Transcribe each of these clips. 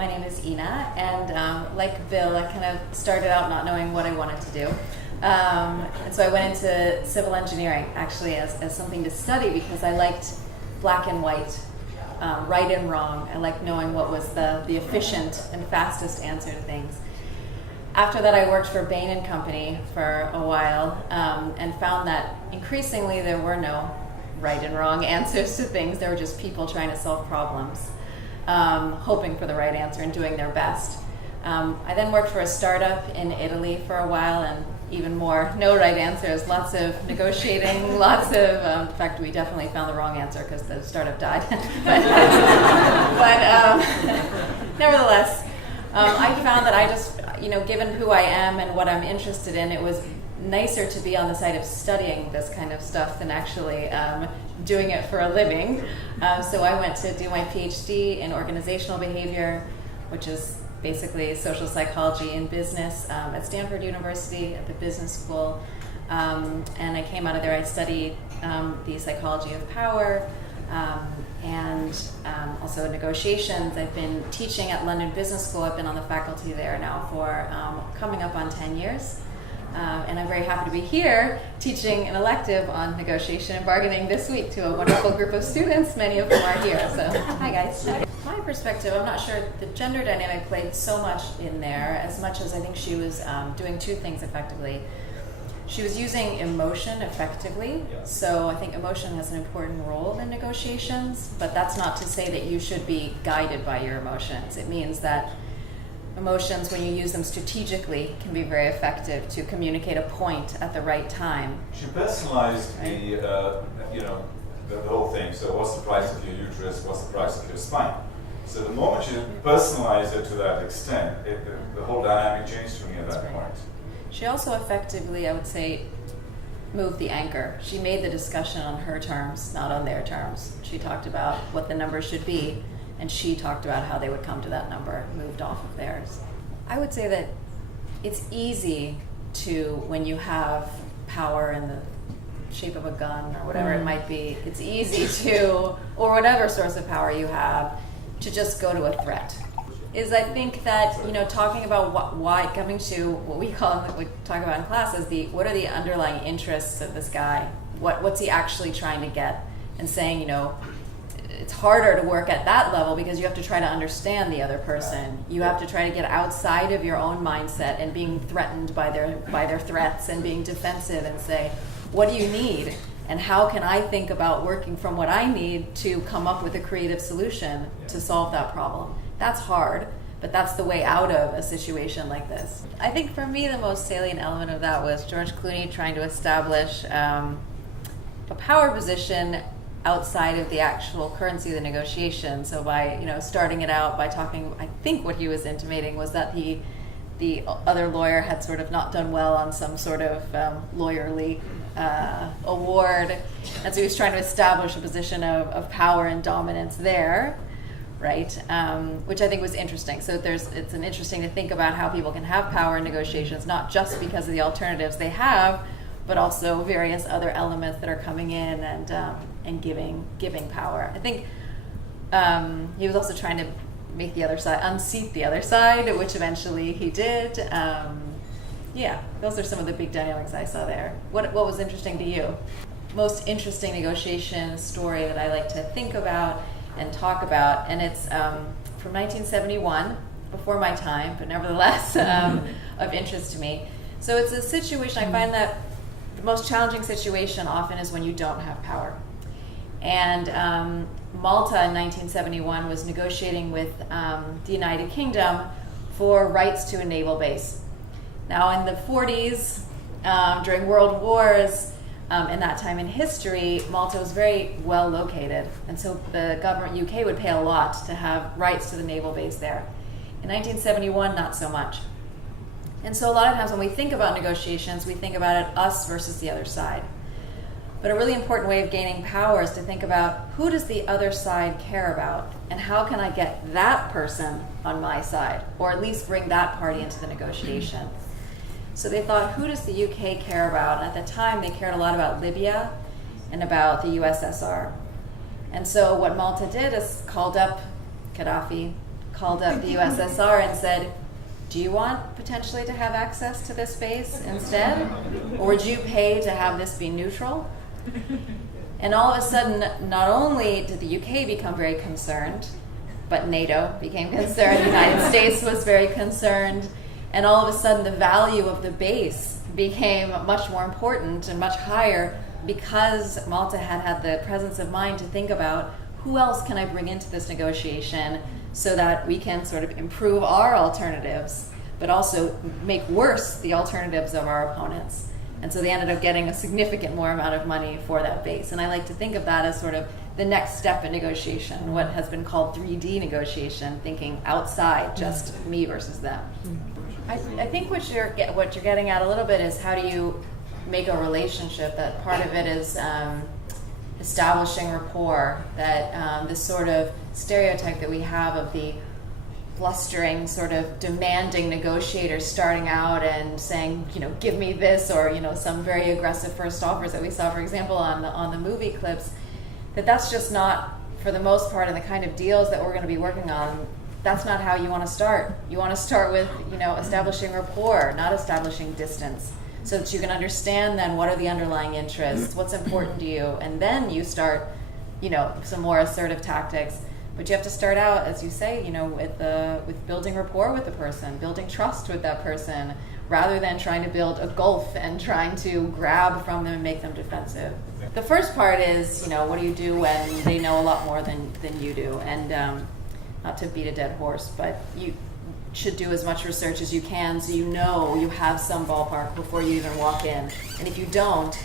my name is Ena, and like Bill, I kind of started out not knowing what I wanted to do. And so I went into civil engineering, actually, as something to study because I liked black and white, right and wrong. I liked knowing what was the efficient and fastest answer to things. After that, I worked for Bain & Company for a while and found that increasingly there were no right and wrong answers to things. There were just people trying to solve problems, hoping for the right answer and doing their best. I then worked for a startup in Italy for a while, and even more, no right answers, lots of negotiating, lots of, in fact, we definitely found the wrong answer because the startup died. but nevertheless, I found that I just, given who I am and what I'm interested in, it was nicer to be on the side of studying this kind of stuff than actually doing it for a living. So I went to do my Ph.D. in Organisational Behavior, which is basically social psychology in business at Stanford University at the business school. And I came out of there, I studied the psychology of power and also negotiations. I've been teaching at London Business School. I've been on the faculty there now for coming up on 10 years. And I'm very happy to be here teaching an elective on negotiation and bargaining this week to a wonderful group of students, many of whom are here. So, hi guys. My perspective, I'm not sure the gender dynamic played so much in there as much as I think she was doing two things effectively. She was using emotion effectively, so I think emotion has an important role in negotiations, but that's not to say that you should be guided by your emotions. It means that emotions, when you use them strategically, can be very effective to communicate a point at the right time. She personalized the whole thing. So what's the price of your uterus? What's the price of your spine? So the moment you personalize it to that extent, the whole dynamic changed for me at that point. She also effectively, I would say, moved the anchor. She made the discussion on her terms, not on their terms. She talked about what the number should be, and she talked about how they would come to that number, moved off of theirs. I would say that it's easy to, when you have power in the shape of a gun or whatever it might be, it's easy to, or whatever source of power you have, to just go to a threat. Is I think that, talking about why, coming to what we talk about in class is what are the underlying interests of this guy? What's he actually trying to get? And saying, it's harder to work at that level because you have to try to understand the other person. You have to try to get outside of your own mindset and being threatened by their threats and being defensive and say, what do you need? And how can I think about working from what I need to come up with a creative solution to solve that problem? That's hard, but that's the way out of a situation like this. I think for me the most salient element of that was George Clooney trying to establish a power position outside of the actual currency of the negotiation. So by starting it out by talking, I think what he was intimating was that the other lawyer had sort of not done well on some sort of lawyerly award, and so he was trying to establish a position of power and dominance there, right? Which I think was interesting. So it's an interesting to think about how people can have power in negotiations, not just because of the alternatives they have, but also various other elements that are coming in and giving power. I think he was also trying to make the other side, unseat the other side, which eventually he did. Those are some of the big dynamics I saw there. What was interesting to you? Most interesting negotiation story that I like to think about and talk about, and it's from 1971, before my time, but nevertheless of interest to me. So it's a situation, I find that the most challenging situation often is when you don't have power. And Malta in 1971 was negotiating with the United Kingdom for rights to a naval base. Now in the 40s, during World Wars, in that time in history, Malta was very well located, and so the government, UK, would pay a lot to have rights to the naval base there. In 1971, not so much. And so a lot of times when we think about negotiations, we think about it us versus the other side. But a really important way of gaining power is to think about who does the other side care about, and how can I get that person on my side, or at least bring that party into the negotiation. So they thought, who does the UK care about? And at the time, they cared a lot about Libya and about the USSR. And so what Malta did is called up Gaddafi, called up the USSR and said, do you want potentially to have access to this base instead? Or would you pay to have this be neutral? And all of a sudden, not only did the UK become very concerned, but NATO became concerned, the United States was very concerned, and all of a sudden the value of the base became much more important and much higher because Malta had the presence of mind to think about who else can I bring into this negotiation so that we can sort of improve our alternatives, but also make worse the alternatives of our opponents. And so they ended up getting a significant more amount of money for that base. And I like to think of that as sort of the next step in negotiation, what has been called 3D negotiation, thinking outside just me versus them. I think what you're getting at a little bit is how do you make a relationship. That part of it is establishing rapport, that this sort of stereotype that we have of the blustering, sort of demanding negotiators starting out and saying, give me this, or, some very aggressive first offers that we saw, for example, on the movie clips, that's just not, for the most part, in the kind of deals that we're going to be working on, that's not how you want to start. You want to start with, establishing rapport, not establishing distance, so that you can understand then what are the underlying interests, what's important to you, and then you start, some more assertive tactics. But you have to start out, as you say, with building rapport with the person, building trust with that person, rather than trying to build a gulf and trying to grab from them and make them defensive. The first part is, what do you do when they know a lot more than you do? And not to beat a dead horse, but you should do as much research as you can so you have some ballpark before you even walk in. And if you don't,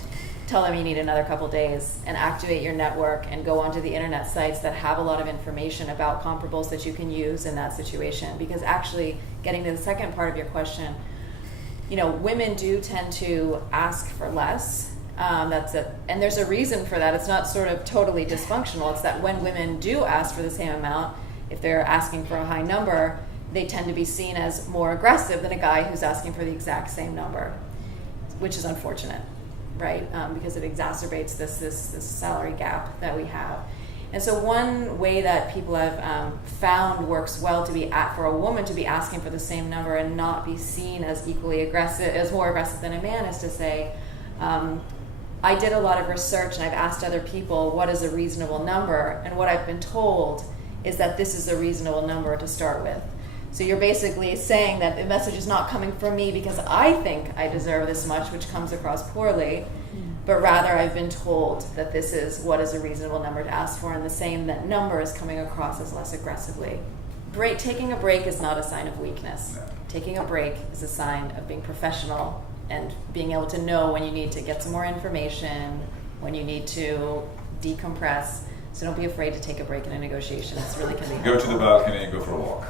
tell them you need another couple days and activate your network and go onto the internet sites that have a lot of information about comparables that you can use in that situation. Because actually, getting to the second part of your question, women do tend to ask for less. And there's a reason for that. It's not sort of totally dysfunctional. It's that when women do ask for the same amount, if they're asking for a high number, they tend to be seen as more aggressive than a guy who's asking for the exact same number, which is unfortunate. Right, because it exacerbates this salary gap that we have. And so one way that people have found works well for a woman to be asking for the same number and not be seen as equally aggressive, as more aggressive than a man, is to say, I did a lot of research and I've asked other people what is a reasonable number, and what I've been told is that this is a reasonable number to start with. So you're basically saying that the message is not coming from me because I think I deserve this much, which comes across poorly, but rather I've been told that this is what is a reasonable number to ask for, and the same that number is coming across as less aggressively. Taking a break is not a sign of weakness. Taking a break is a sign of being professional and being able to know when you need to get some more information, when you need to decompress. So don't be afraid to take a break in a negotiation. It's really can be helpful. Go to the balcony and go for a walk.